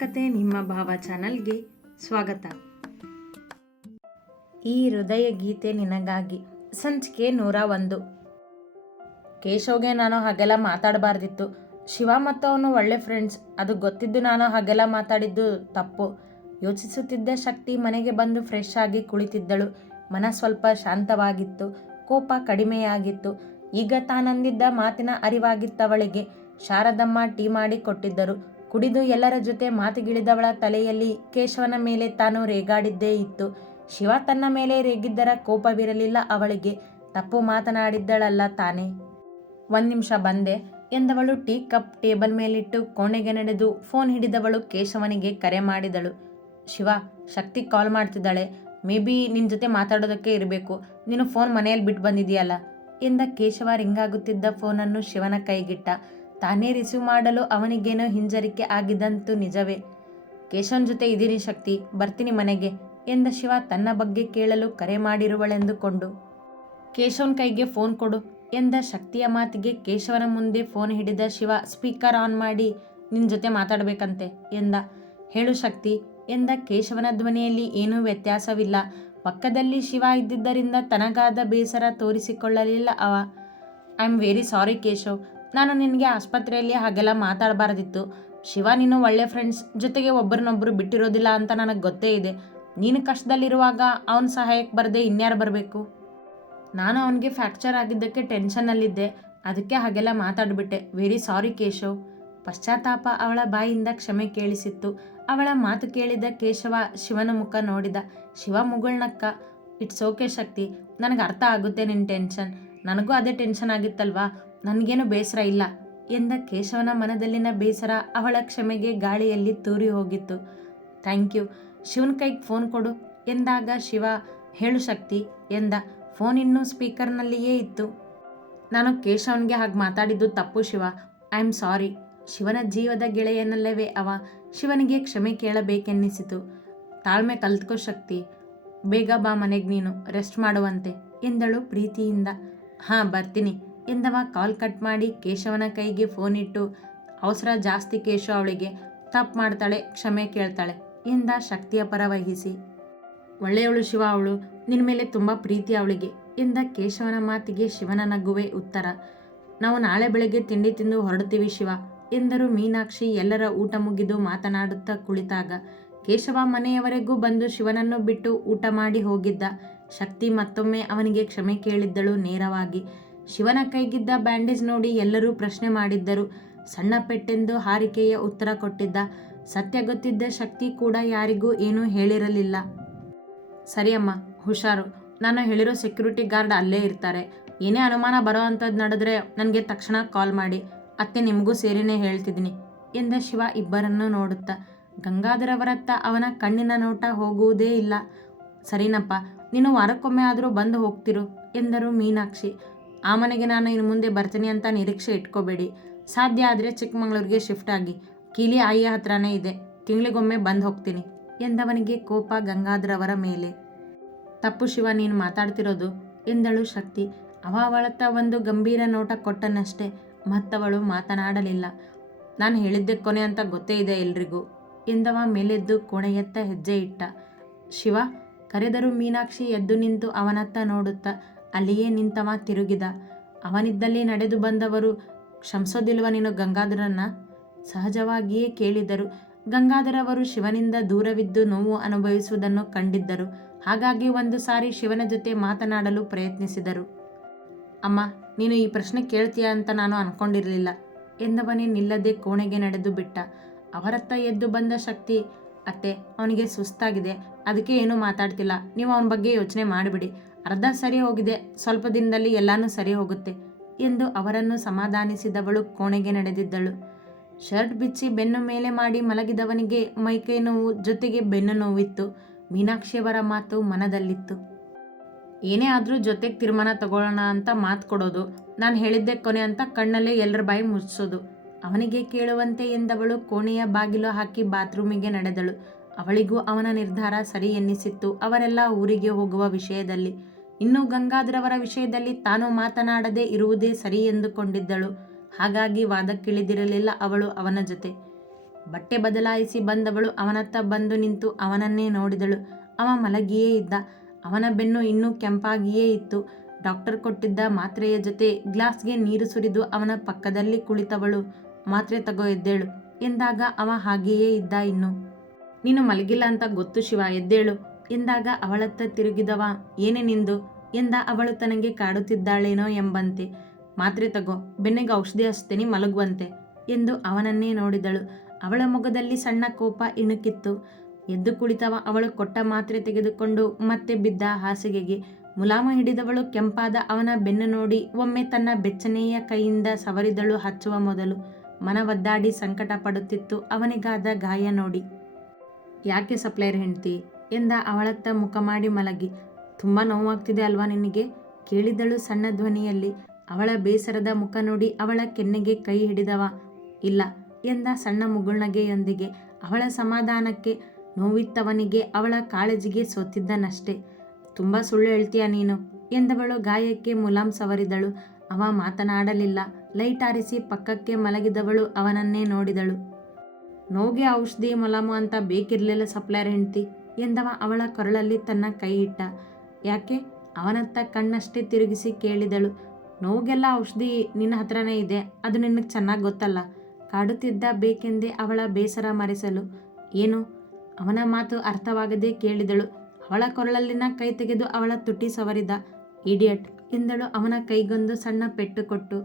ಕತೆ ನಿಮ್ಮ ಭಾವ ಚಾನಲ್ಗೆ ಸ್ವಾಗತ. ಈ ಹೃದಯ ಗೀತೆ ನಿನಗಾಗಿ. ಸಂಚಿಕೆ 101. ಕೇಶವ್ಗೆ ನಾನು ಹಾಗೆಲ್ಲ ಮಾತಾಡಬಾರ್ದಿತ್ತು. ಶಿವ ಮತ್ತು ಅವನು ಒಳ್ಳೆ ಫ್ರೆಂಡ್ಸ್, ಅದು ಗೊತ್ತಿದ್ದು ನಾನು ಹಾಗೆಲ್ಲ ಮಾತಾಡಿದ್ದು ತಪ್ಪು. ಯೋಚಿಸುತ್ತಿದ್ದ ಶಕ್ತಿ ಮನೆಗೆ ಬಂದು ಫ್ರೆಶ್ ಆಗಿ ಕುಳಿತಿದ್ದಳು. ಮನ ಸ್ವಲ್ಪ ಶಾಂತವಾಗಿತ್ತು, ಕೋಪ ಕಡಿಮೆಯಾಗಿತ್ತು. ಈಗ ತಾನಂದಿದ್ದ ಮಾತಿನ ಅರಿವಾಗಿತ್ತವಳಿಗೆ. ಶಾರದಮ್ಮ ಟೀ ಮಾಡಿ ಕೊಟ್ಟಿದ್ದರು. ಕುಡಿದು ಎಲ್ಲರ ಜೊತೆ ಮಾತಿಗಿಳಿದವಳ ತಲೆಯಲ್ಲಿ ಕೇಶವನ ಮೇಲೆ ತಾನು ರೇಗಾಡಿದ್ದೇ ಇತ್ತು. ಶಿವ ತನ್ನ ಮೇಲೆ ರೇಗಿದ್ದರ ಕೋಪವಿರಲಿಲ್ಲ ಅವಳಿಗೆ. ತಪ್ಪು ಮಾತನಾಡಿದ್ದಳಲ್ಲ ತಾನೇ. 1 ನಿಮಿಷ ಬಂದೆ ಎಂದವಳು ಟೀ ಕಪ್ ಟೇಬಲ್ ಮೇಲಿಟ್ಟು ಕೋಣೆಗೆ ನಡೆದು ಫೋನ್ ಹಿಡಿದವಳು ಕೇಶವನಿಗೆ ಕರೆ ಮಾಡಿದಳು. ಶಿವ, ಶಕ್ತಿ ಕಾಲ್ ಮಾಡ್ತಿದ್ದಾಳೆ. ಮೇ ಬಿ ನಿನ್ನ ಜೊತೆ ಮಾತಾಡೋದಕ್ಕೆ ಇರಬೇಕು. ನೀನು ಫೋನ್ ಮನೆಯಲ್ಲಿ ಬಿಟ್ಟು ಬಂದಿದೆಯಲ್ಲ ಎಂದ ಕೇಶವ ರಿಂಗಾಗುತ್ತಿದ್ದ ಫೋನನ್ನು ಶಿವನ ಕೈಗಿಟ್ಟ. ತಾನೇ ರಿಸೀವ್ ಮಾಡಲು ಅವನಿಗೇನೋ ಹಿಂಜರಿಕೆ ಆಗಿದ್ದಂತೂ ನಿಜವೇ. ಕೇಶವನ ಜೊತೆ ಇದ್ದೀನಿ ಶಕ್ತಿ, ಬರ್ತೀನಿ ಮನೆಗೆ ಎಂದ ಶಿವ ತನ್ನ ಬಗ್ಗೆ ಕೇಳಲು ಕರೆ ಮಾಡಿರುವಳೆಂದುಕೊಂಡು. ಕೇಶವನ ಕೈಗೆ ಫೋನ್ ಕೊಡು ಎಂದ ಶಕ್ತಿಯ ಮಾತಿಗೆ ಕೇಶವನ ಮುಂದೆ ಫೋನ್ ಹಿಡಿದ ಶಿವ ಸ್ಪೀಕರ್ ಆನ್ ಮಾಡಿ ನಿನ್ನ ಜೊತೆ ಮಾತಾಡಬೇಕಂತೆ ಎಂದ. ಹೇಳು ಶಕ್ತಿ ಎಂದ ಕೇಶವನ ಧ್ವನಿಯಲ್ಲಿ ಏನೂ ವ್ಯತ್ಯಾಸವಿಲ್ಲ. ಪಕ್ಕದಲ್ಲಿ ಶಿವ ಇದ್ದಿದ್ದರಿಂದ ತನಗಾದ ಬೇಸರ ತೋರಿಸಿಕೊಳ್ಳಲಿಲ್ಲ ಅವ. I am very sorry Keshav, ನಾನು ನಿನಗೆ ಆಸ್ಪತ್ರೆಯಲ್ಲಿ ಹಾಗೆಲ್ಲ ಮಾತಾಡಬಾರ್ದಿತ್ತು. ಶಿವ ನೀನು ಒಳ್ಳೆ ಫ್ರೆಂಡ್ಸ್, ಜೊತೆಗೆ ಒಬ್ಬರನ್ನೊಬ್ಬರು ಬಿಟ್ಟಿರೋದಿಲ್ಲ ಅಂತ ನನಗೆ ಗೊತ್ತೇ ಇದೆ. ನೀನು ಕಷ್ಟದಲ್ಲಿರುವಾಗ ಅವನ ಸಹಾಯಕ್ಕೆ ಬರದೆ ಇನ್ಯಾರು ಬರಬೇಕು? ನಾನು ಅವನಿಗೆ ಫ್ರ್ಯಾಕ್ಚರ್ ಆಗಿದ್ದಕ್ಕೆ ಟೆನ್ಷನ್ನಲ್ಲಿದ್ದೆ, ಅದಕ್ಕೆ ಹಾಗೆಲ್ಲ ಮಾತಾಡಿಬಿಟ್ಟೆ. Very sorry Keshav. ಪಶ್ಚಾತ್ತಾಪ ಅವಳ ಬಾಯಿಂದ ಕ್ಷಮೆ ಕೇಳಿಸಿತ್ತು. ಅವಳ ಮಾತು ಕೇಳಿದ ಕೇಶವ ಶಿವನ ಮುಖ ನೋಡಿದ. ಶಿವ ಮುಗುಳ್ನಕ್ಕ. ಇಟ್ಸ್ ಓಕೆ ಶಕ್ತಿ, ನನಗೆ ಅರ್ಥ ಆಗುತ್ತೆ ನಿನ್ನ ಟೆನ್ಷನ್. ನನಗೂ ಅದೇ ಟೆನ್ಷನ್ ಆಗಿತ್ತಲ್ವಾ, ನನಗೇನು ಬೇಸರ ಇಲ್ಲ ಎಂದ ಕೇಶವನ ಮನದಲ್ಲಿನ ಬೇಸರ ಅವಳ ಕ್ಷಮೆಗೆ ಗಾಳಿಯಲ್ಲಿ ತೂರಿ ಹೋಗಿತ್ತು. Thank you. ಶಿವನ ಕೈಗೆ ಫೋನ್ ಕೊಡು ಎಂದಾಗ ಶಿವ ಹೇಳು ಶಕ್ತಿ ಎಂದ. ಫೋನ್ ಇನ್ನೂ ಸ್ಪೀಕರ್ನಲ್ಲಿಯೇ ಇತ್ತು. ನಾನು ಕೇಶವನಿಗೆ ಹಾಗೆ ಮಾತಾಡಿದ್ದು ತಪ್ಪು ಶಿವ, ಐ ಆಮ್ ಸಾರಿ. ಶಿವನ ಜೀವದ ಗೆಳೆಯನಲ್ಲವೇ ಅವ. ಶಿವನಿಗೆ ಕ್ಷಮೆ ಕೇಳಬೇಕೆನ್ನಿಸಿತು. ತಾಳ್ಮೆ ಕಲ್ತ್ಕೋ ಶಕ್ತಿ, ಬೇಗ ಬಾ ಮನೆಗೆ, ನೀನು ರೆಸ್ಟ್ ಮಾಡುವಂತೆ ಎಂದಳು ಪ್ರೀತಿಯಿಂದ. ಹಾಂ ಬರ್ತೀನಿ ಎಂದವ ಕಾಲ್ ಕಟ್ ಮಾಡಿ ಕೇಶವನ ಕೈಗೆ ಫೋನ್ ಇಟ್ಟು, ಅವಸರ ಜಾಸ್ತಿ ಕೇಶವ ಅವಳಿಗೆ, ತಪ್ಪು ಮಾಡ್ತಾಳೆ, ಕ್ಷಮೆ ಕೇಳ್ತಾಳೆ ಎಂದ ಶಕ್ತಿಯ ಪರ ವಹಿಸಿ. ಒಳ್ಳೆಯವಳು ಶಿವ ಅವಳು, ನಿನ್ನ ಮೇಲೆ ತುಂಬ ಪ್ರೀತಿ ಅವಳಿಗೆ ಎಂದ ಕೇಶವನ ಮಾತಿಗೆ ಶಿವನ ನಗುವೆ ಉತ್ತರ. ನಾವು ನಾಳೆ ಬೆಳಗ್ಗೆ ತಿಂಡಿ ತಿಂದು ಹೊರಡ್ತೀವಿ ಶಿವ ಎಂದರು ಮೀನಾಕ್ಷಿ ಎಲ್ಲರ ಊಟ ಮುಗಿದು ಮಾತನಾಡುತ್ತಾ ಕುಳಿತಾಗ. ಕೇಶವ ಮನೆಯವರೆಗೂ ಬಂದು ಶಿವನನ್ನು ಬಿಟ್ಟು ಊಟ ಮಾಡಿ ಹೋಗಿದ್ದ. ಶಕ್ತಿ ಮತ್ತೊಮ್ಮೆ ಅವನಿಗೆ ಕ್ಷಮೆ ಕೇಳಿದ್ದಳು ನೇರವಾಗಿ. ಶಿವನ ಕೈಗಿದ್ದ ಬ್ಯಾಂಡೇಜ್ ನೋಡಿ ಎಲ್ಲರೂ ಪ್ರಶ್ನೆ ಮಾಡಿದ್ದರು. ಸಣ್ಣ ಪೆಟ್ಟೆಂದು ಹಾರಿಕೆಯ ಉತ್ತರ ಕೊಟ್ಟಿದ್ದ. ಸತ್ಯ ಗೊತ್ತಿದ್ದ ಶಕ್ತಿ ಕೂಡ ಯಾರಿಗೂ ಏನೂ ಹೇಳಿರಲಿಲ್ಲ. ಸರಿ ಅಮ್ಮ, ಹುಷಾರು. ನಾನು ಹೇಳಿರೋ ಸೆಕ್ಯೂರಿಟಿ ಗಾರ್ಡ್ ಅಲ್ಲೇ ಇರ್ತಾರೆ. ಏನೇ ಅನುಮಾನ ಬರೋ ಅಂಥದ್ದು ನಡೆದ್ರೆ ನನಗೆ ತಕ್ಷಣ ಕಾಲ್ ಮಾಡಿ. ಅತ್ತೆ ನಿಮಗೂ ಸೇರಿನೇ ಹೇಳ್ತಿದ್ದೀನಿ ಎಂದ ಶಿವ ಇಬ್ಬರನ್ನು ನೋಡುತ್ತಾ. ಗಂಗಾಧರವರತ್ತ ಅವನ ಕಣ್ಣಿನ ನೋಟ ಹೋಗುವುದೇ ಇಲ್ಲ. ಸರಿನಪ್ಪ, ನೀನು ವಾರಕ್ಕೊಮ್ಮೆ ಆದರೂ ಬಂದು ಹೋಗ್ತಿರು ಎಂದರು ಮೀನಾಕ್ಷಿ. ಆ ಮನೆಗೆ ನಾನು ಇನ್ನು ಮುಂದೆ ಬರ್ತೀನಿ ಅಂತ ನಿರೀಕ್ಷೆ ಇಟ್ಕೋಬೇಡಿ. ಸಾಧ್ಯ ಆದರೆ ಚಿಕ್ಕಮಗಳೂರಿಗೆ ಶಿಫ್ಟ್ ಆಗಿ, ಕೀಲಿ ಆಯಿಯ ಹತ್ರನೇ ಇದೆ. ತಿಂಗಳಿಗೊಮ್ಮೆ ಬಂದು ಹೋಗ್ತೀನಿ ಎಂದವನಿಗೆ ಕೋಪ ಗಂಗಾಧರವರ ಮೇಲೆ. ತಪ್ಪು ಶಿವ ನೀನು ಮಾತಾಡ್ತಿರೋದು ಎಂದಳು ಶಕ್ತಿ. ಅವಳತ್ತ ಒಂದು ಗಂಭೀರ ನೋಟ ಕೊಟ್ಟನಷ್ಟೇ, ಮತ್ತವಳು ಮಾತನಾಡಲಿಲ್ಲ. ನಾನು ಹೇಳಿದ್ದೆ ಕೊನೆ ಅಂತ ಗೊತ್ತೇ ಇದೆ ಎಲ್ರಿಗೂ ಎಂದವ ಮೇಲೆದ್ದು ಕೋಣೆಯತ್ತ ಹೆಜ್ಜೆ ಇಟ್ಟ. ಶಿವ ಕರೆದರೂ ಮೀನಾಕ್ಷಿ ಎದ್ದು ನಿಂತು ಅವನತ್ತ ನೋಡುತ್ತಾ ಅಲ್ಲಿಯೇ ನಿಂತವ ತಿರುಗಿದ. ಅವನಿದ್ದಲ್ಲಿ ನಡೆದು ಬಂದವರು, ಕ್ಷಮಿಸೋದಿಲ್ವ ನೀನು ಗಂಗಾಧರನ್ನ ಸಹಜವಾಗಿಯೇ ಕೇಳಿದರು. ಗಂಗಾಧರವರು ಶಿವನಿಂದ ದೂರವಿದ್ದು ನೋವು ಅನುಭವಿಸುವುದನ್ನು ಕಂಡಿದ್ದರು. ಹಾಗಾಗಿ ಒಂದು ಸಾರಿ ಶಿವನ ಜೊತೆ ಮಾತನಾಡಲು ಪ್ರಯತ್ನಿಸಿದರು. ಅಮ್ಮ, ನೀನು ಈ ಪ್ರಶ್ನೆ ಕೇಳ್ತೀಯ ಅಂತ ನಾನು ಅಂದ್ಕೊಂಡಿರಲಿಲ್ಲ ಎಂದವನೇ ನಿಲ್ಲದೆ ಕೋಣೆಗೆ ನಡೆದು ಬಿಟ್ಟ. ಅವರತ್ತ ಎದ್ದು ಬಂದ ಶಕ್ತಿ, ಅತ್ತೆ ಅವನಿಗೆ ಸುಸ್ತಾಗಿದೆ, ಅದಕ್ಕೆ ಏನೂ ಮಾತಾಡ್ತಿಲ್ಲ. ನೀವು ಅವನ ಬಗ್ಗೆ ಯೋಚನೆ ಮಾಡಿಬಿಡಿ. ಅರ್ಧ ಸರಿ ಹೋಗಿದೆ, ಸ್ವಲ್ಪ ದಿನದಲ್ಲಿ ಎಲ್ಲನೂ ಸರಿ ಹೋಗುತ್ತೆ ಎಂದು ಅವರನ್ನು ಸಮಾಧಾನಿಸಿದವಳು ಕೋಣೆಗೆ ನಡೆದಿದ್ದಳು. ಶರ್ಟ್ ಬಿಚ್ಚಿ ಬೆನ್ನು ಮೇಲೆ ಮಾಡಿ ಮಲಗಿದವನಿಗೆ ಮೈಕೈ ನೋವು ಜೊತೆಗೆ ಬೆನ್ನು ನೋವಿತ್ತು. ಮೀನಾಕ್ಷಿಯವರ ಮಾತು ಮನದಲ್ಲಿತ್ತು. ಏನೇ ಆದರೂ ಜೊತೆಗೆ ತೀರ್ಮಾನ ತಗೊಳ್ಳೋಣ ಅಂತ ಮಾತು ಕೊಡೋದು, ನಾನು ಹೇಳಿದ್ದೆ ಕೊನೆ ಅಂತ ಕಣ್ಣಲ್ಲೇ ಎಲ್ಲರ ಬಾಯಿ ಮುಚ್ಚಿಸೋದು. ಅವನಿಗೆ ಕೇಳುವಂತೆ ಎಂದವಳು ಕೋಣೆಯ ಬಾಗಿಲು ಹಾಕಿ ಬಾತ್ರೂಮಿಗೆ ನಡೆದಳು. ಅವಳಿಗೂ ಅವನ ನಿರ್ಧಾರ ಸರಿ ಎನ್ನಿಸಿತ್ತು ಅವರೆಲ್ಲ ಊರಿಗೆ ಹೋಗುವ ವಿಷಯದಲ್ಲಿ. ಇನ್ನು ಗಂಗಾಧರವರ ವಿಷಯದಲ್ಲಿ ತಾನು ಮಾತನಾಡದೆ ಇರುವುದೇ ಸರಿ ಎಂದುಕೊಂಡಿದ್ದಳು. ಹಾಗಾಗಿ ವಾದಕ್ಕಿಳಿದಿರಲಿಲ್ಲ ಅವಳು ಅವನ ಜೊತೆ. ಬಟ್ಟೆ ಬದಲಾಯಿಸಿ ಬಂದವಳು ಅವನತ್ತ ಬಂದು ನಿಂತು ಅವನನ್ನೇ ನೋಡಿದಳು. ಅವ ಮಲಗಿಯೇ ಇದ್ದ. ಅವನ ಬೆನ್ನು ಇನ್ನೂ ಕೆಂಪಾಗಿಯೇ ಇತ್ತು. ಡಾಕ್ಟರ್ ಕೊಟ್ಟಿದ್ದ ಮಾತ್ರೆಯ ಜೊತೆ ಗ್ಲಾಸ್ಗೆ ನೀರು ಸುರಿದು ಅವನ ಪಕ್ಕದಲ್ಲಿ ಕುಳಿತವಳು, ಮಾತ್ರೆ ತಗೋ ಎದ್ದೇಳು ಎಂದಾಗ ಅವ ಹಾಗೆಯೇ ಇದ್ದ ಇನ್ನು. ನೀನು ಮಲಗಿಲ್ಲ ಅಂತ ಗೊತ್ತು ಶಿವ, ಎದ್ದೇಳು ಎಂದಾಗ ಅವಳತ್ತ ತಿರುಗಿದವ, ಏನೇ ನಿಂದು ಎಂದ ಅವಳು ತನಗೆ ಕಾಡುತ್ತಿದ್ದಾಳೇನೋ ಎಂಬಂತೆ. ಮಾತ್ರೆ ತಗೋ, ಬೆನ್ನಿಗೆ ಔಷಧಿ ಹಚ್ತೇನೆ, ಮಲಗುವಂತೆ ಎಂದು ಅವನನ್ನೇ ನೋಡಿದಳು. ಅವಳ ಮೊಗದಲ್ಲಿ ಸಣ್ಣ ಕೋಪ ಇಣುಕಿತ್ತು. ಎದ್ದು ಕುಳಿತವ ಅವಳು ಕೊಟ್ಟ ಮಾತ್ರೆ ತೆಗೆದುಕೊಂಡು ಮತ್ತೆ ಬಿದ್ದ ಹಾಸಿಗೆಗೆ. ಮುಲಾಮು ಹಿಡಿದವಳು ಕೆಂಪಾದ ಅವನ ಬೆನ್ನು ನೋಡಿ ಒಮ್ಮೆ ತನ್ನ ಬೆಚ್ಚನೆಯ ಕೈಯಿಂದ ಸವರಿದಳು ಹಚ್ಚುವ ಮೊದಲು. ಮನವದ್ದಾಡಿ ಸಂಕಟ ಪಡುತ್ತಿತ್ತು ಅವನಿಗಾದ ಗಾಯ ನೋಡಿ. ಯಾಕೆ ಸಪ್ಲೈಯರ್ ಹೆಂಡ್ತಿ ಎಂದ ಅವಳತ್ತ ಮುಖ ಮಾಡಿ ಮಲಗಿ. ತುಂಬ ನೋವಾಗ್ತಿದೆ ಅಲ್ವಾ ನಿನಗೆ ಕೇಳಿದಳು ಸಣ್ಣ ಧ್ವನಿಯಲ್ಲಿ. ಅವಳ ಬೇಸರದ ಮುಖ ನೋಡಿ ಅವಳ ಕೆನ್ನೆಗೆ ಕೈ ಹಿಡಿದವ. ಇಲ್ಲ ಎಂದ ಸಣ್ಣ ಮುಗುಳ್ನಗೆಯೊಂದಿಗೆ. ಅವಳ ಸಮಾಧಾನಕ್ಕೆ ನೋವಿತ್ತವನಿಗೆ, ಅವಳ ಕಾಳಜಿಗೆ ಸೋತಿದ್ದನಷ್ಟೆ. ತುಂಬ ಸುಳ್ಳು ಹೇಳ್ತೀಯ ನೀನು ಎಂದವಳು ಗಾಯಕ್ಕೆ ಮುಲಾಮ್ ಸವರಿದಳು. ಅವ ಮಾತನಾಡಲಿಲ್ಲ. ಲೈಟ್ ಆರಿಸಿ ಪಕ್ಕಕ್ಕೆ ಮಲಗಿದವಳು ಅವನನ್ನೇ ನೋಡಿದಳು. ನೋವಿಗೆ ಔಷಧಿ ಮುಲಾಮು ಅಂತ ಬೇಕಿರಲಿಲ್ಲ ಸಪ್ಲೈಯರ್ ಹೆಂಡ್ತಿ ಎಂದವ ಅವಳ ಕೊರಳಲ್ಲಿ ತನ್ನ ಕೈ ಇಟ್ಟ. ಯಾಕೆ ಅವನತ್ತ ಕಣ್ಣಷ್ಟೇ ತಿರುಗಿಸಿ ಕೇಳಿದಳು. ನೋವಿಗೆಲ್ಲ ಔಷಧಿ ನಿನ್ನ ಹತ್ರನೇ ಇದೆ, ಅದು ನಿನಗೆ ಚೆನ್ನಾಗಿ ಗೊತ್ತಲ್ಲ ಕಾಡುತ್ತಿದ್ದ ಬೇಕೆಂದೇ ಅವಳ ಬೇಸರ ಮರೆಸಲು. ಏನು ಅವನ ಮಾತು ಅರ್ಥವಾಗದೆ ಕೇಳಿದಳು. ಅವಳ ಕೊರಳಲ್ಲಿನ ಕೈ ತೆಗೆದು ಅವಳ ತುಟಿ ಸವರಿದ. ಇಡಿಯಟ್ ಎಂದಳು ಅವನ ಕೈಗೊಂದು ಸಣ್ಣ ಪೆಟ್ಟು ಕೊಟ್ಟು.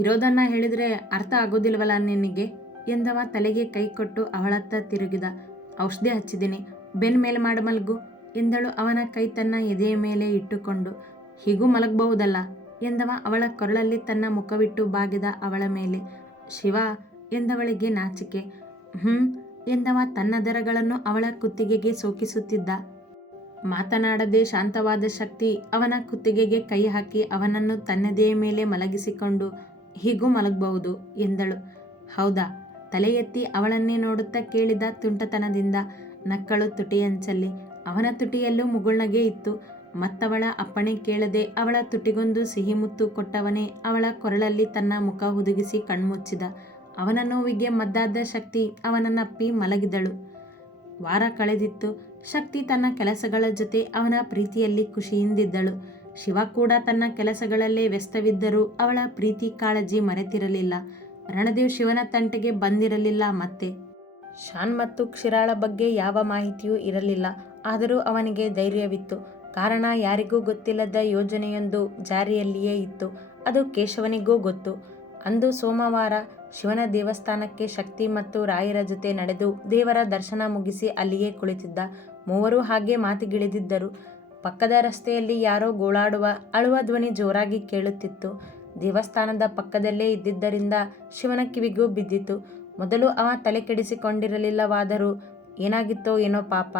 ಇರೋದನ್ನ ಹೇಳಿದರೆ ಅರ್ಥ ಆಗೋದಿಲ್ವಲ್ಲ ನಿನಗೆ ಎಂದವ ತಲೆಗೆ ಕೈ ಕೊಟ್ಟು ಅವಳತ್ತ ತಿರುಗಿದ. ಔಷಧಿ ಹಚ್ಚಿದ್ದೀನಿ, ಬೆನ್ ಮೇಲೆ ಮಾಡಿ ಮಲಗು ಎಂದಳು ಅವನ ಕೈ ತನ್ನ ಎದೆಯ ಮೇಲೆ ಇಟ್ಟುಕೊಂಡು. ಹೀಗೂ ಮಲಗಬಹುದಲ್ಲ ಎಂದವ ಅವಳ ಕೊರಳಲ್ಲಿ ತನ್ನ ಮುಖವಿಟ್ಟು ಬಾಗಿದ ಅವಳ ಮೇಲೆ. ಶಿವ ಎಂದವಳಿಗೆ ನಾಚಿಕೆ. ಎಂದವ ತನ್ನ ದರಗಳನ್ನು ಅವಳ ಕುತ್ತಿಗೆಗೆ ಸೋಕಿಸುತ್ತಿದ್ದ. ಮಾತನಾಡದೆ ಶಾಂತವಾದ ಶಕ್ತಿ ಅವನ ಕುತ್ತಿಗೆಗೆ ಕೈ ಹಾಕಿ ಅವನನ್ನು ತನ್ನದೆಯ ಮೇಲೆ ಮಲಗಿಸಿಕೊಂಡು, ಹೀಗೂ ಮಲಗಬಹುದು ಎಂದಳು. ಹೌದಾ ತಲೆ ಎತ್ತಿ ಅವಳನ್ನೇ ನೋಡುತ್ತಾ ಕೇಳಿದ ತುಂಟತನದಿಂದ. ನಕ್ಕಳು ತುಟಿಯಂಚಲ್ಲಿ. ಅವನ ತುಟಿಯಲ್ಲೂ ಮುಗುಳ್ನಗೆ ಇತ್ತು. ಮತ್ತವಳ ಅಪ್ಪಣೆ ಕೇಳದೆ ಅವಳ ತುಟಿಗೊಂದು ಸಿಹಿ ಮುತ್ತು ಕೊಟ್ಟವನೇ ಅವಳ ಕೊರಳಲ್ಲಿ ತನ್ನ ಮುಖ ಹುದುಗಿಸಿ ಕಣ್ಮುಚ್ಚಿದ. ಅವನ ನೋವಿಗೆ ಮದ್ದಾದ ಶಕ್ತಿ ಅವನನ್ನಪ್ಪಿ ಮಲಗಿದಳು. ವಾರ ಕಳೆದಿತ್ತು. ಶಕ್ತಿ ತನ್ನ ಕೆಲಸಗಳ ಜೊತೆ ಅವನ ಪ್ರೀತಿಯಲ್ಲಿ ಖುಷಿಯಿಂದಿದ್ದಳು. ಶಿವ ಕೂಡ ತನ್ನ ಕೆಲಸಗಳಲ್ಲೇ ವ್ಯಸ್ತವಿದ್ದರೂ ಅವಳ ಪ್ರೀತಿ ಕಾಳಜಿ ಮರೆತಿರಲಿಲ್ಲ. ರಣದೇವ್ ಶಿವನ ತಂಟೆಗೆ ಬಂದಿರಲಿಲ್ಲ. ಮತ್ತೆ ಶಾನ್ ಮತ್ತು ಕ್ಷಿರಾಳ ಬಗ್ಗೆ ಯಾವ ಮಾಹಿತಿಯೂ ಇರಲಿಲ್ಲ. ಆದರೂ ಅವನಿಗೆ ಧೈರ್ಯವಿತ್ತು. ಕಾರಣ ಯಾರಿಗೂ ಗೊತ್ತಿಲ್ಲದ ಯೋಜನೆಯೊಂದು ಜಾರಿಯಲ್ಲಿಯೇ ಇತ್ತು. ಅದು ಕೇಶವನಿಗೂ ಗೊತ್ತು. ಅಂದು ಸೋಮವಾರ ಶಿವನ ದೇವಸ್ಥಾನಕ್ಕೆ ಶಕ್ತಿ ಮತ್ತು ರಾಯರ ಜೊತೆ ನಡೆದು ದೇವರ ದರ್ಶನ ಮುಗಿಸಿ ಅಲ್ಲಿಯೇ ಕುಳಿತಿದ್ದ. ಮೂವರು ಹಾಗೆ ಮಾತಿಗಿಳಿದಿದ್ದರು. ಪಕ್ಕದ ರಸ್ತೆಯಲ್ಲಿ ಯಾರೋ ಗೋಳಾಡುವ ಅಳುವ ಧ್ವನಿ ಜೋರಾಗಿ ಕೇಳುತ್ತಿತ್ತು. ದೇವಸ್ಥಾನದ ಪಕ್ಕದಲ್ಲೇ ಇದ್ದಿದ್ದರಿಂದ ಶಿವನ ಕಿವಿಗೂ ಬಿದ್ದಿತು. ಮೊದಲು ಅವ ತಲೆ ಕೆಡಿಸಿಕೊಂಡಿರಲಿಲ್ಲವಾದರೂ ಏನಾಗಿತ್ತೋ ಏನೋ ಪಾಪ,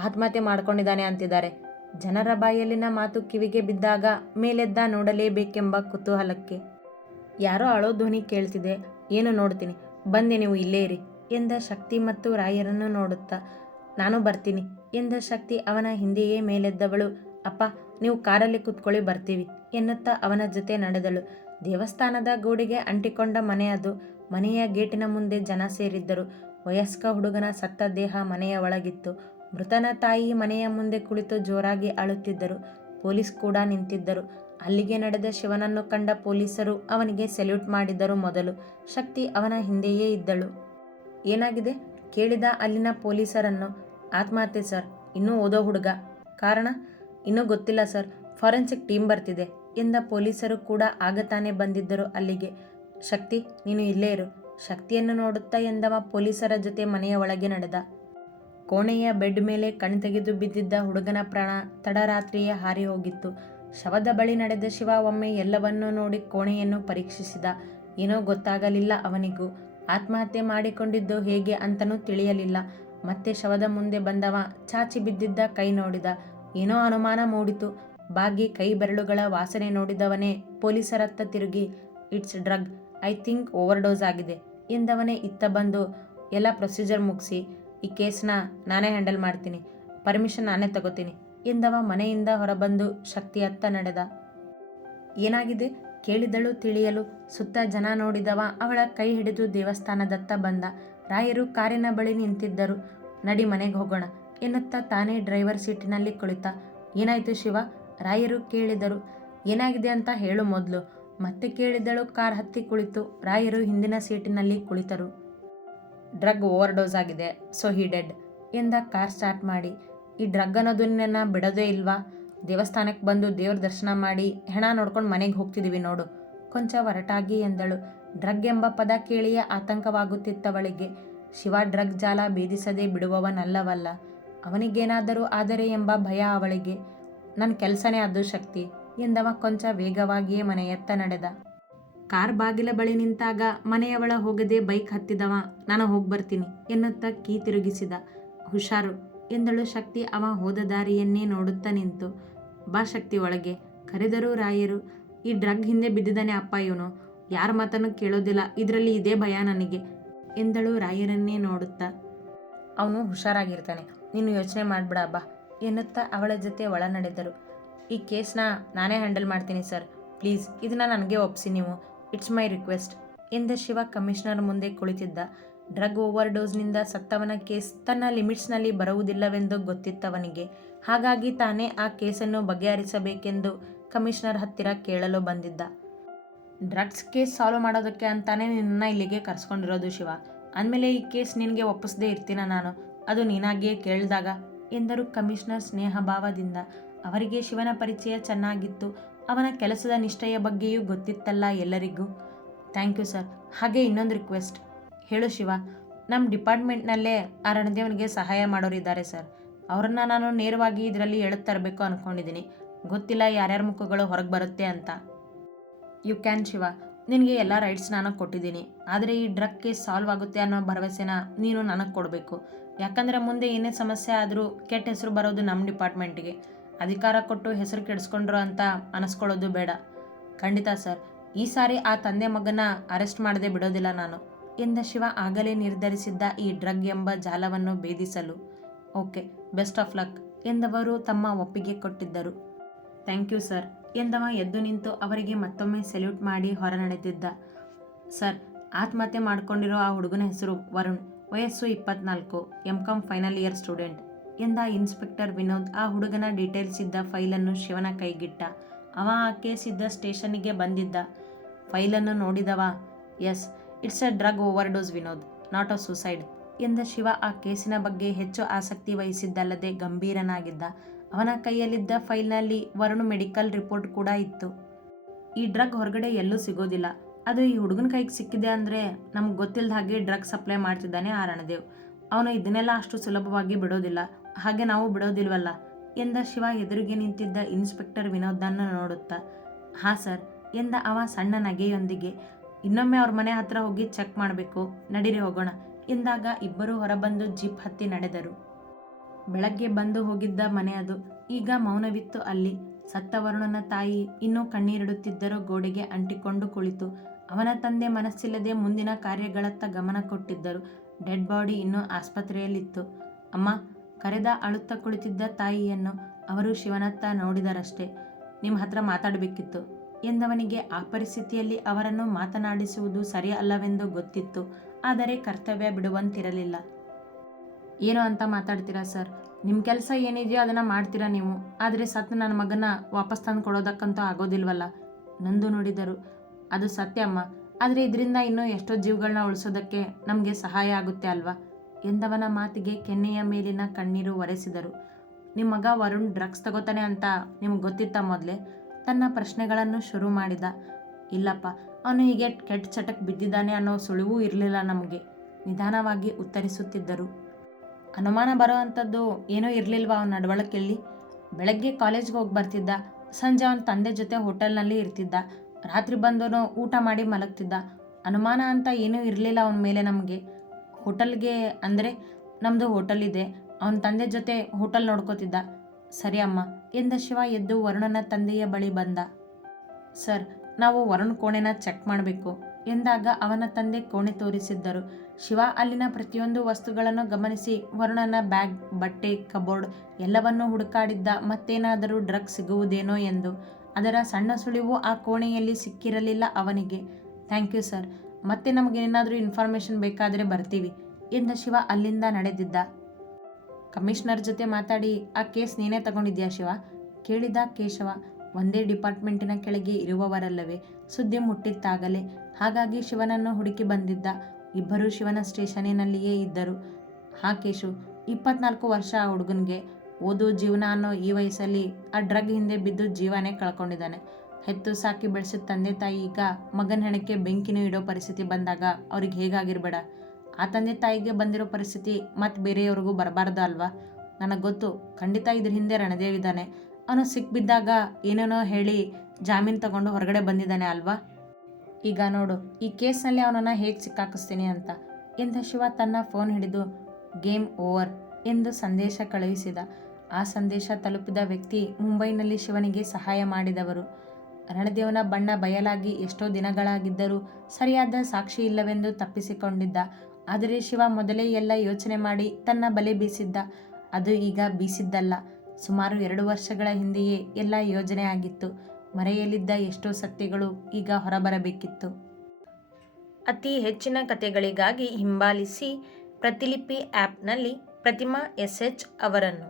ಆತ್ಮಹತ್ಯೆ ಮಾಡ್ಕೊಂಡಿದ್ದಾನೆ ಅಂತಿದ್ದಾರೆ. ಜನರ ಬಾಯಲ್ಲಿನ ಮಾತು ಕಿವಿಗೆ ಬಿದ್ದಾಗ ಮೇಲೆದ್ದ ನೋಡಲೇಬೇಕೆಂಬ ಕುತೂಹಲಕ್ಕೆ. ಯಾರೋ ಅಳೋ ಧ್ವನಿ ಕೇಳ್ತಿದೆ, ಏನು ನೋಡ್ತೀನಿ, ಬಂದೆ ನೀವು ಇಲ್ಲೇ ಇರಿ ಎಂದ ಶಕ್ತಿ ಮತ್ತು ರಾಯರನ್ನು ನೋಡುತ್ತಾ. ನಾನು ಬರ್ತೀನಿ ಎಂದ ಶಕ್ತಿ ಅವನ ಹಿಂದೆಯೇ ಮೇಲೆದ್ದವಳು. ಅಪ್ಪ ನೀವು ಕಾರಲ್ಲಿ ಕೂತ್ಕೊಳ್ಳಿ, ಬರ್ತೀವಿ ಎನ್ನುತ್ತಾ ಅವನ ಜೊತೆ ನಡೆದಳು. ದೇವಸ್ಥಾನದ ಗೋಡೆಗೆ ಅಂಟಿಕೊಂಡ ಮನೆ ಅದು. ಮನೆಯ ಗೇಟಿನ ಮುಂದೆ ಜನ ಸೇರಿದ್ದರು. ವಯಸ್ಕ ಹುಡುಗನ ಸತ್ತ ದೇಹ ಮನೆಯ ಒಳಗಿತ್ತು. ಮೃತನ ತಾಯಿ ಮನೆಯ ಮುಂದೆ ಕುಳಿತು ಜೋರಾಗಿ ಅಳುತ್ತಿದ್ದರು. ಪೊಲೀಸ್ ಕೂಡ ನಿಂತಿದ್ದರು. ಅಲ್ಲಿಗೆ ನಡೆದ ಶಿವನನ್ನು ಕಂಡ ಪೊಲೀಸರು ಅವನಿಗೆ ಸೆಲ್ಯೂಟ್ ಮಾಡಿದ್ದರು. ಮೊದಲು ಶಕ್ತಿ ಅವನ ಹಿಂದೆಯೇ ಇದ್ದಳು. ಏನಾಗಿದೆ ಕೇಳಿದ ಅಲ್ಲಿನ ಪೊಲೀಸರನ್ನು. ಆತ್ಮಹತ್ಯೆ ಸರ್, ಇನ್ನೂ ಓದೋ ಹುಡುಗ. ಕಾರಣ ಇನ್ನೂ ಗೊತ್ತಿಲ್ಲ ಸರ್, ಫಾರೆನ್ಸಿಕ್ ಟೀಮ್ ಬರ್ತಿದೆ ಎಂದ ಪೊಲೀಸರು ಕೂಡ ಆಗ ತಾನೇ ಬಂದಿದ್ದರು ಅಲ್ಲಿಗೆ. ಶಕ್ತಿ ನೀನು ಇಲ್ಲೇ ಇರು, ಶಕ್ತಿಯನ್ನು ನೋಡುತ್ತಾ ಎಂದವ ಪೊಲೀಸರ ಜೊತೆ ಮನೆಯ ಒಳಗೆ ನಡೆದ. ಕೋಣೆಯ ಬೆಡ್ ಮೇಲೆ ಕಣ್ತೆಗೆದು ಬಿದ್ದಿದ್ದ ಹುಡುಗನ ಪ್ರಾಣ ತಡರಾತ್ರಿಯೇ ಹಾರಿ ಹೋಗಿತ್ತು. ಶವದ ಬಳಿ ನಡೆದ ಶಿವ ಒಮ್ಮೆ ಎಲ್ಲವನ್ನೂ ನೋಡಿ ಕೋಣೆಯನ್ನು ಪರೀಕ್ಷಿಸಿದ. ಏನೋ ಗೊತ್ತಾಗಲಿಲ್ಲ ಅವನಿಗೂ. ಆತ್ಮಹತ್ಯೆ ಮಾಡಿಕೊಂಡಿದ್ದು ಹೇಗೆ ಅಂತನೂ ತಿಳಿಯಲಿಲ್ಲ. ಮತ್ತೆ ಶವದ ಮುಂದೆ ಬಂದವ ಚಾಚಿ ಬಿದ್ದಿದ್ದ ಕೈ ನೋಡಿದ. ಏನೋ ಅನುಮಾನ ಮೂಡಿತು. ಬಾಗಿ ಕೈ ಬೆರಳುಗಳ ವಾಸನೆ ನೋಡಿದವನೇ ಪೊಲೀಸರತ್ತ ತಿರುಗಿ, it's drug, I think overdose ಆಗಿದೆ ಎಂದವನೇ ಇತ್ತ ಬಂದು, ಎಲ್ಲ ಪ್ರೊಸೀಜರ್ ಮುಗಿಸಿ ಈ ಕೇಸ್ನ ನಾನೇ ಹ್ಯಾಂಡಲ್ ಮಾಡ್ತೀನಿ, ಪರ್ಮಿಷನ್ ನಾನೇ ತಗೋತೀನಿ ಎಂದವ ಮನೆಯಿಂದ ಹೊರಬಂದು ಶಕ್ತಿಯತ್ತ ನಡೆದ. ಏನಾಗಿದೆ ಕೇಳಿದಳು ತಿಳಿಯಲು. ಸುತ್ತ ಜನ ನೋಡಿದವ ಅವಳ ಕೈ ಹಿಡಿದು ದೇವಸ್ಥಾನದತ್ತ ಬಂದ. ರಾಯರು ಕಾರಿನ ಬಳಿ ನಿಂತಿದ್ದರು. ನಡಿ ಮನೆಗೆ ಹೋಗೋಣ ಎನ್ನುತ್ತಾ ತಾನೇ ಡ್ರೈವರ್ ಸೀಟಿನಲ್ಲಿ ಕುಳಿತ. ಏನಾಯ್ತು ಶಿವ? ರಾಯರು ಕೇಳಿದರು. ಏನಾಗಿದೆ ಅಂತ ಹೇಳು ಮೊದಲು. ಮತ್ತೆ ಕೇಳಿದಳು. ಕಾರ್ ಹತ್ತಿ ಕುಳಿತು ರಾಯರು ಹಿಂದಿನ ಸೀಟಿನಲ್ಲಿ ಕುಳಿತರು. ಡ್ರಗ್ ಓವರ್ ಡೋಸ್ ಆಗಿದೆ, ಸೊ ಹಿ ಡೆಡ್ ಎಂದ ಕಾರ್ ಸ್ಟಾರ್ಟ್ ಮಾಡಿ. ಈ ಡ್ರಗ್ ಅನ್ನೋದು ನಿನ್ನ ಬಿಡೋದೇ ಇಲ್ವಾ? ದೇವಸ್ಥಾನಕ್ಕೆ ಬಂದು ದೇವ್ರ ದರ್ಶನ ಮಾಡಿ ಹೆಣ ನೋಡ್ಕೊಂಡು ಮನೆಗೆ ಹೋಗ್ತಿದ್ದೀವಿ ನೋಡು, ಕೊಂಚ ಒರಟಾಗಿ ಎಂದಳು. ಡ್ರಗ್ ಎಂಬ ಪದ ಕೇಳಿಯೇ ಆತಂಕವಾಗುತ್ತಿತ್ತವಳಿಗೆ. ಶಿವ ಡ್ರಗ್ ಜಾಲ ಭೇದಿಸದೆ ಬಿಡುವವನಲ್ಲವಲ್ಲ. ಅವನಿಗೇನಾದರೂ ಆದರೆ ಎಂಬ ಭಯ ಅವಳಿಗೆ. ನನ್ನ ಕೆಲಸನೇ ಅದು ಶಕ್ತಿ ಎಂದವ ಕೊಂಚ ವೇಗವಾಗಿಯೇ ಮನೆಯತ್ತ ನಡೆದ. ಕಾರ್ ಬಾಗಿಲ ಬಳಿ ನಿಂತಾಗ ಮನೆಯವಳ ಹೋಗದೆ ಬೈಕ್ ಹತ್ತಿದವ ನಾನು ಹೋಗಿ ಬರ್ತೀನಿ ಎನ್ನುತ್ತಾ ಕೀ ತಿರುಗಿಸಿದ. ಹುಷಾರು ಎಂದಳು ಶಕ್ತಿ ಅವ ಹೋದ ದಾರಿಯನ್ನೇ ನೋಡುತ್ತಾ ನಿಂತು. ಬಾ ಶಕ್ತಿ ಒಳಗೆ ಕರೆದರು ರಾಯರು. ಈ ಡ್ರಗ್ ಹಿಂದೆ ಬಿದ್ದಿದ್ದಾನೆ ಅಪ್ಪ ಇವನು, ಯಾರ ಮಾತನ್ನು ಕೇಳೋದಿಲ್ಲ, ಇದರಲ್ಲಿ ಇದೇ ಭಯ ನನಗೆ ಎಂದಳು ರಾಯರನ್ನೇ ನೋಡುತ್ತಾ. ಅವನು ಹುಷಾರಾಗಿರ್ತಾನೆ, ನೀನು ಯೋಚನೆ ಮಾಡ್ಬಿಡ ಬಾ ಎನ್ನುತ್ತಾ ಅವಳ ಜೊತೆ ಒಳ ನಡೆದರು. ಈ ಕೇಸ್ನ ನಾನೇ ಹ್ಯಾಂಡಲ್ ಮಾಡ್ತೀನಿ ಸರ್, ಪ್ಲೀಸ್ ಇದನ್ನು ನನಗೆ ಒಪ್ಪಿಸಿ ನೀವು, ಇಟ್ಸ್ ಮೈ ರಿಕ್ವೆಸ್ಟ್ ಎಂದ ಶಿವ ಕಮಿಷನರ್ ಮುಂದೆ ಕುಳಿತಿದ್ದ. ಡ್ರಗ್ ಓವರ್ ಡೋಸ್ನಿಂದ ಸತ್ತವನ ಕೇಸ್ ತನ್ನ ಲಿಮಿಟ್ಸ್ನಲ್ಲಿ ಬರುವುದಿಲ್ಲವೆಂದು ಗೊತ್ತಿತ್ತವನಿಗೆ. ಹಾಗಾಗಿ ತಾನೇ ಆ ಕೇಸನ್ನು ಬಗೆಹರಿಸಬೇಕೆಂದು ಕಮಿಷನರ್ ಹತ್ತಿರ ಕೇಳಲು ಬಂದಿದ್ದ. ಡ್ರಗ್ಸ್ ಕೇಸ್ ಸಾಲ್ವ್ ಮಾಡೋದಕ್ಕೆ ಅಂತಾನೆ ನಿನ್ನ ಇಲ್ಲಿಗೆ ಕರ್ಸ್ಕೊಂಡಿರೋದು ಶಿವ, ಅಂದಮೇಲೆ ಈ ಕೇಸ್ ನಿನಗೆ ಒಪ್ಪಿಸದೇ ಇರ್ತೀನ ನಾನು, ಅದು ನೀನಾಗಿಯೇ ಕೇಳಿದಾಗ ಎಂದರು ಕಮಿಷನರ್ ಸ್ನೇಹಭಾವದಿಂದ. ಅವರಿಗೆ ಶಿವನ ಪರಿಚಯ ಚೆನ್ನಾಗಿತ್ತು, ಅವನ ಕೆಲಸದ ನಿಷ್ಠೆಯ ಬಗ್ಗೆಯೂ ಗೊತ್ತಿತ್ತಲ್ಲ ಎಲ್ಲರಿಗೂ. Thank you sir. ಹಾಗೆ ಇನ್ನೊಂದು ರಿಕ್ವೆಸ್ಟ್. ಹೇಳು ಶಿವ. ನಮ್ಮ ಡಿಪಾರ್ಟ್ಮೆಂಟ್ನಲ್ಲೇ ಆ ರಣದೇವನಿಗೆ ಸಹಾಯ ಮಾಡೋರಿದ್ದಾರೆ ಸರ್, ಅವ್ರನ್ನ ನಾನು ನೇರವಾಗಿ ಇದರಲ್ಲಿ ತರಬೇಕು ಅಂದ್ಕೊಂಡಿದ್ದೀನಿ. ಗೊತ್ತಿಲ್ಲ ಯಾರ್ಯಾರ ಮುಖಗಳು ಹೊರಗೆ ಬರುತ್ತೆ ಅಂತ. ಯು ಕ್ಯಾನ್ ಶಿವ, ನಿನಗೆ ಎಲ್ಲ ರೈಟ್ಸ್ ನಾನು ಕೊಟ್ಟಿದ್ದೀನಿ, ಆದರೆ ಈ ಡ್ರಗ್ ಕೇಸ್ ಸಾಲ್ವ್ ಆಗುತ್ತೆ ಅನ್ನೋ ಭರವಸೆನ ನೀನು ನನಗೆ ಕೊಡಬೇಕು. ಯಾಕಂದರೆ ಮುಂದೆ ಏನೇ ಸಮಸ್ಯೆ ಆದರೂ ಕೆಟ್ಟ ಹೆಸರು ಬರೋದು ನಮ್ಮ ಡಿಪಾರ್ಟ್ಮೆಂಟಿಗೆ. ಅಧಿಕಾರ ಕೊಟ್ಟು ಹೆಸರು ಕೆಡಿಸ್ಕೊಂಡ್ರು ಅಂತ ಅನಿಸ್ಕೊಳ್ಳೋದು ಬೇಡ. ಖಂಡಿತ ಸರ್, ಈ ಸಾರಿ ಆ ತಂದೆ ಮಗನ ಅರೆಸ್ಟ್ ಮಾಡದೆ ಬಿಡೋದಿಲ್ಲ ನಾನು ಎಂದ ಶಿವ ಆಗಲೇ ನಿರ್ಧರಿಸಿದ್ದ ಈ ಡ್ರಗ್ ಎಂಬ ಜಾಲವನ್ನು ಭೇದಿಸಲು. ಓಕೆ, ಬೆಸ್ಟ್ ಆಫ್ ಲಕ್ ಎಂದವರು ತಮ್ಮ ಒಪ್ಪಿಗೆ ಕೊಟ್ಟಿದ್ದರು. ಥ್ಯಾಂಕ್ ಯು ಸರ್ ಎಂದವ ಎದ್ದು ನಿಂತು ಅವರಿಗೆ ಮತ್ತೊಮ್ಮೆ ಸೆಲ್ಯೂಟ್ ಮಾಡಿ ಹೊರ ನಡೆದಿದ್ದ. ಸರ್, ಆತ್ಮಹತ್ಯೆ ಮಾಡಿಕೊಂಡಿರೋ ಆ ಹುಡುಗನ ಹೆಸರು ವರುಣ್, ವಯಸ್ಸು 24, M.Com ಫೈನಲ್ ಇಯರ್ ಸ್ಟೂಡೆಂಟ್ ಎಂದ ಇನ್ಸ್ಪೆಕ್ಟರ್ ವಿನೋದ್. ಆ ಹುಡುಗನ ಡೀಟೇಲ್ಸ್ ಇದ್ದ ಫೈಲನ್ನು ಶಿವನ ಕೈಗಿಟ್ಟ. ಅವ ಆ ಕೇಸ್ ಇದ್ದ ಸ್ಟೇಷನ್ನಿಗೆ ಬಂದಿದ್ದ. ಫೈಲನ್ನು ನೋಡಿದವ. Yes, it's a drug overdose Vinod, not a suicide ಎಂದ ಶಿವ ಆ ಕೇಸಿನ ಬಗ್ಗೆ ಹೆಚ್ಚು ಆಸಕ್ತಿ ವಹಿಸಿದ್ದಲ್ಲದೆ ಗಂಭೀರನಾಗಿದ್ದ. ಅವನ ಕೈಯಲ್ಲಿದ್ದ ಫೈಲ್ನಲ್ಲಿ ವರುಣ್ ಮೆಡಿಕಲ್ ರಿಪೋರ್ಟ್ ಕೂಡ ಇತ್ತು. ಈ ಡ್ರಗ್ ಹೊರಗಡೆ ಎಲ್ಲೂ ಸಿಗೋದಿಲ್ಲ, ಅದು ಈ ಹುಡುಗನ ಕೈಗೆ ಸಿಕ್ಕಿದೆ ಅಂದರೆ ನಮ್ಗೆ ಗೊತ್ತಿಲ್ಲದ ಹಾಗೆ ಡ್ರಗ್ ಸಪ್ಲೈ ಮಾಡ್ತಿದ್ದಾನೆ ಆ ರಣದೇವ್. ಅವನು ಇದನ್ನೆಲ್ಲ ಅಷ್ಟು ಸುಲಭವಾಗಿ ಬಿಡೋದಿಲ್ಲ, ಹಾಗೆ ನಾವು ಬಿಡೋದಿಲ್ವಲ್ಲ ಎಂದ ಶಿವ ಎದುರಿಗೆ ನಿಂತಿದ್ದ ಇನ್ಸ್ಪೆಕ್ಟರ್ ವಿನೋದನ್ನು ನೋಡುತ್ತಾ. ಹಾಂ ಸರ್ ಎಂದ ಅವ ಸಣ್ಣ ನಗೆಯೊಂದಿಗೆ. ಇನ್ನೊಮ್ಮೆ ಅವ್ರ ಮನೆ ಹತ್ರ ಹೋಗಿ ಚೆಕ್ ಮಾಡಬೇಕು, ನಡೀರಿ ಹೋಗೋಣ ಎಂದಾಗ ಇಬ್ಬರೂ ಹೊರಬಂದು ಜೀಪ್ ಹತ್ತಿ ನಡೆದರು. ಬೆಳಗ್ಗೆ ಬಂದು ಹೋಗಿದ್ದ ಮನೆ ಅದು. ಈಗ ಮೌನವಿತ್ತು ಅಲ್ಲಿ. ಸತ್ತ ವರುಣನ ತಾಯಿ ಇನ್ನೂ ಕಣ್ಣೀರಿಡುತ್ತಿದ್ದರೂ ಗೋಡೆಗೆ ಅಂಟಿಕೊಂಡು ಕುಳಿತು. ಅವನ ತಂದೆ ಮನಸ್ಸಿಲ್ಲದೆ ಮುಂದಿನ ಕಾರ್ಯಗಳತ್ತ ಗಮನ ಕೊಟ್ಟಿದ್ದರು. ಡೆಡ್ ಬಾಡಿ ಇನ್ನೂ ಆಸ್ಪತ್ರೆಯಲ್ಲಿತ್ತು. ಅಮ್ಮ ಕರೆದ ಅಳುತ್ತಾ ಕುಳಿತಿದ್ದ ತಾಯಿಯನ್ನು ಅವರು ಶಿವನತ್ತ ನೋಡಿದರಷ್ಟೇ. ನಿಮ್ಮ ಹತ್ರ ಮಾತಾಡಬೇಕಿತ್ತು ಎಂದವನಿಗೆ ಆ ಪರಿಸ್ಥಿತಿಯಲ್ಲಿ ಅವರನ್ನು ಮಾತನಾಡಿಸುವುದು ಸರಿ ಅಲ್ಲವೆಂದು ಗೊತ್ತಿತ್ತು. ಆದರೆ ಕರ್ತವ್ಯ ಬಿಡುವಂತಿರಲಿಲ್ಲ. ಏನು ಅಂತ ಮಾತಾಡ್ತೀರಾ ಸರ್? ನಿಮ್ಮ ಕೆಲಸ ಏನಿದೆಯೋ ಅದನ್ನು ಮಾಡ್ತೀರಾ ನೀವು, ಆದರೆ ಸತ್ತು ನನ್ನ ಮಗನ ವಾಪಸ್ ತಂದು ಕೊಡೋದಕ್ಕಂತೂ ಆಗೋದಿಲ್ವಲ್ಲ ನೊಂದು ನುಡಿದರು. ಅದು ಸತ್ಯ ಅಮ್ಮ, ಆದರೆ ಇದರಿಂದ ಇನ್ನೂ ಎಷ್ಟೋ ಜೀವಗಳನ್ನ ಉಳಿಸೋದಕ್ಕೆ ನಮಗೆ ಸಹಾಯ ಆಗುತ್ತೆ ಅಲ್ವಾ ಎಂದವನ ಮಾತಿಗೆ ಕೆನ್ನೆಯ ಮೇಲಿನ ಕಣ್ಣೀರು ಒರೆಸಿದರು. ನಿಮ್ಮ ಮಗ ವರುಣ್ ಡ್ರಗ್ಸ್ ತಗೋತಾನೆ ಅಂತ ನಿಮ್ಗೆ ಗೊತ್ತಿತ್ತ ಮೊದಲೇ? ತನ್ನ ಪ್ರಶ್ನೆಗಳನ್ನು ಶುರು ಮಾಡಿದ. ಇಲ್ಲಪ್ಪ, ಅವನು ಹೀಗೆ ಕೆಟ್ಟ ಚಟಕ್ಕೆ ಬಿದ್ದಿದ್ದಾನೆ ಅನ್ನೋ ಸುಳಿವೂ ಇರಲಿಲ್ಲ ನಮಗೆ ನಿಧಾನವಾಗಿ ಉತ್ತರಿಸುತ್ತಿದ್ದರು. ಅನುಮಾನ ಬರೋ ಅಂಥದ್ದು ಏನೂ ಇರಲಿಲ್ವ ಅವನ ನಡವಳಿಕೆಯಲ್ಲಿ? ಬೆಳಗ್ಗೆ ಕಾಲೇಜ್ಗೆ ಹೋಗಿ ಬರ್ತಿದ್ದ, ಸಂಜೆ ಅವನ ತಂದೆ ಜೊತೆ ಹೋಟೆಲ್ನಲ್ಲಿ ಇರ್ತಿದ್ದ, ರಾತ್ರಿ ಬಂದವನು ಊಟ ಮಾಡಿ ಮಲಗ್ತಿದ್ದ. ಅನುಮಾನ ಅಂತ ಏನೂ ಇರಲಿಲ್ಲ ಅವನ ಮೇಲೆ ನಮಗೆ. ಹೋಟೆಲ್ಗೆ ಅಂದರೆ ನಮ್ಮದು ಹೋಟೆಲ್ ಇದೆ, ಅವನ ತಂದೆ ಜೊತೆ ಹೋಟೆಲ್ ನೋಡ್ಕೋತಿದ್ದ. ಸರಿ ಅಮ್ಮ ಎಂದ ಶಿವ ಎದ್ದು ವರುಣನ ತಂದೆಯ ಬಳಿ ಬಂದ. ಸರ್, ನಾವು ವರುಣ್ ಕೋಣೆನ ಚೆಕ್ ಮಾಡಬೇಕು ಎಂದಾಗ ಅವನ ತಂದೆ ಕೋಣೆ ತೋರಿಸಿದ್ದರು. ಶಿವ ಅಲ್ಲಿನ ಪ್ರತಿಯೊಂದು ವಸ್ತುಗಳನ್ನು ಗಮನಿಸಿ ವರುಣನ ಬ್ಯಾಗ್, ಬಟ್ಟೆ, ಕಬೋರ್ಡ್ ಎಲ್ಲವನ್ನೂ ಹುಡುಕಾಡಿದ್ದ. ಮತ್ತೇನಾದರೂ ಡ್ರಗ್ ಸಿಗುವುದೇನೋ ಎಂದು. ಅದರ ಸಣ್ಣ ಸುಳಿವು ಆ ಕೋಣೆಯಲ್ಲಿ ಸಿಕ್ಕಿರಲಿಲ್ಲ ಅವನಿಗೆ. ಥ್ಯಾಂಕ್ ಯು ಸರ್, ಮತ್ತೆ ನಮಗೇನಾದರೂ ಇನ್ಫಾರ್ಮೇಷನ್ ಬೇಕಾದರೆ ಬರ್ತೀವಿ ಎಂದ ಶಿವ ಅಲ್ಲಿಂದ ನಡೆದಿದ್ದ. ಕಮಿಷನರ್ ಜೊತೆ ಮಾತಾಡಿ ಆ ಕೇಸ್ ನೀನೇ ತಗೊಂಡಿದ್ಯಾ ಶಿವ? ಕೇಳಿದ ಕೇಶವ. ಒಂದೇ ಡಿಪಾರ್ಟ್ಮೆಂಟಿನ ಕೆಳಗೆ ಇರುವವರಲ್ಲವೇ? ಸುದ್ದಿ ಮುಟ್ಟಿತ್ತಾಗಲೇ. ಹಾಗಾಗಿ ಶಿವನನ್ನು ಹುಡುಕಿ ಬಂದಿದ್ದ. ಇಬ್ಬರೂ ಶಿವನ ಸ್ಟೇಷನಿನಲ್ಲಿಯೇ ಇದ್ದರು. ಹಾ ಕೇಶು, 24 ವರ್ಷ ಆ ಹುಡುಗನ್ಗೆ. ಓದು ಜೀವನ ಅನ್ನೋ ಈ ವಯಸ್ಸಲ್ಲಿ ಆ ಡ್ರಗ್ ಹಿಂದೆ ಬಿದ್ದು ಜೀವನೇ ಕಳ್ಕೊಂಡಿದ್ದಾನೆ. ಹೆತ್ತು ಸಾಕಿ ಬೆಳೆಸಿದ ತಂದೆ ತಾಯಿ ಈಗ ಮಗನ ಹೆಣಕ್ಕೆ ಬೆಂಕಿನೂ ಇಡೋ ಪರಿಸ್ಥಿತಿ ಬಂದಾಗ ಅವ್ರಿಗೆ ಹೇಗಾಗಿರ್ಬೇಡ? ಆ ತಂದೆ ತಾಯಿಗೆ ಬಂದಿರೋ ಪರಿಸ್ಥಿತಿ ಮತ್ತೆ ಬೇರೆಯವ್ರಿಗೂ ಬರಬಾರ್ದು ಅಲ್ವಾ? ನನಗೆ ಗೊತ್ತು, ಖಂಡಿತ ಇದ್ರ ಹಿಂದೆ ರಣದೇವಿದ್ದಾನೆ. ಅವನು ಸಿಕ್ಬಿದ್ದಾಗ ಏನೇನೋ ಹೇಳಿ ಜಾಮೀನು ತಗೊಂಡು ಹೊರಗಡೆ ಬಂದಿದ್ದಾನೆ ಅಲ್ವಾ? ಈಗ ನೋಡು ಈ ಕೇಸ್ನಲ್ಲಿ ಅವನನ್ನು ಹೇಗೆ ಸಿಕ್ಕಾಕಿಸ್ತೀನಿ ಅಂತ ಎಂದ ಶಿವ ತನ್ನ ಫೋನ್ ಹಿಡಿದು ಗೇಮ್ ಓವರ್ ಎಂದು ಸಂದೇಶ ಕಳುಹಿಸಿದ. ಆ ಸಂದೇಶ ತಲುಪಿದ ವ್ಯಕ್ತಿ ಮುಂಬೈನಲ್ಲಿ ಶಿವನಿಗೆ ಸಹಾಯ ಮಾಡಿದವರು. ರಣದೇವನ ಬಣ್ಣ ಬಯಲಾಗಿ ಎಷ್ಟೋ ದಿನಗಳಾಗಿದ್ದರೂ ಸರಿಯಾದ ಸಾಕ್ಷಿ ಇಲ್ಲವೆಂದು ತಪ್ಪಿಸಿಕೊಂಡಿದ್ದ. ಆದರೆ ಶಿವ ಮೊದಲೇ ಎಲ್ಲ ಯೋಚನೆ ಮಾಡಿ ತನ್ನ ಬಲೆ ಬೀಸಿದ್ದ. ಅದು ಈಗ ಬೀಸಿದ್ದಲ್ಲ, ಸುಮಾರು 2 ವರ್ಷಗಳ ಹಿಂದೆಯೇ ಎಲ್ಲ ಯೋಜನೆ ಆಗಿತ್ತು. ಮರೆಯಲಿದ್ದ ಎಷ್ಟೋ ಸತ್ಯಗಳು ಈಗ ಹೊರಬರಬೇಕಿತ್ತು. ಅತಿ ಹೆಚ್ಚಿನ ಕಥೆಗಳಿಗಾಗಿ ಹಿಂಬಾಲಿಸಿ ಪ್ರತಿಲಿಪಿ ಆ್ಯಪ್ನಲ್ಲಿ ಪ್ರತಿಮಾ SH ಅವರನ್ನು.